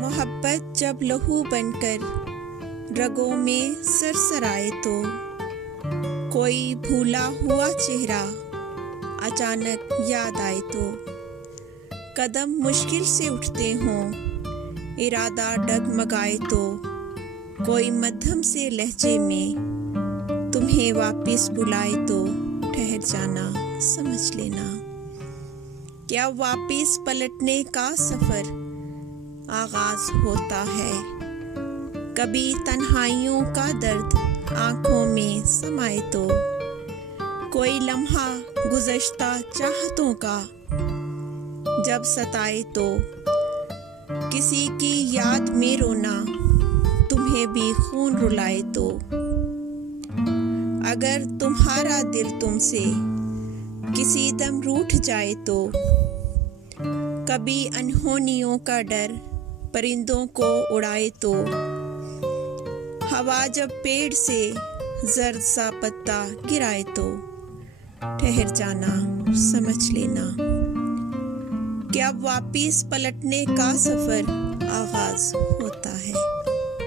मोहब्बत जब लहू बनकर रगों में सरसराए तो कोई भूला हुआ चेहरा अचानक याद आए तो कदम मुश्किल से उठते हों, इरादा डगमगाए तो कोई मध्यम से लहजे में तुम्हें वापस बुलाए तो ठहर जाना, समझ लेना। क्या वापस पलटने का सफर आगाज होता है? कभी तन्हाइयों का दर्द आंखों में समाए तो कोई लम्हा गुज़श्ता चाहतों का जब सताए तो किसी की याद में रोना तुम्हें भी खून रुलाए तो अगर तुम्हारा दिल तुमसे किसी दम रूठ जाए तो कभी अनहोनियों का डर परिंदों को उड़ाए तो हवा जब पेड़ से जर्द सा पत्ता गिराए तो ठहर जाना, समझ लेना। क्या वापिस पलटने का सफर आगाज होता है।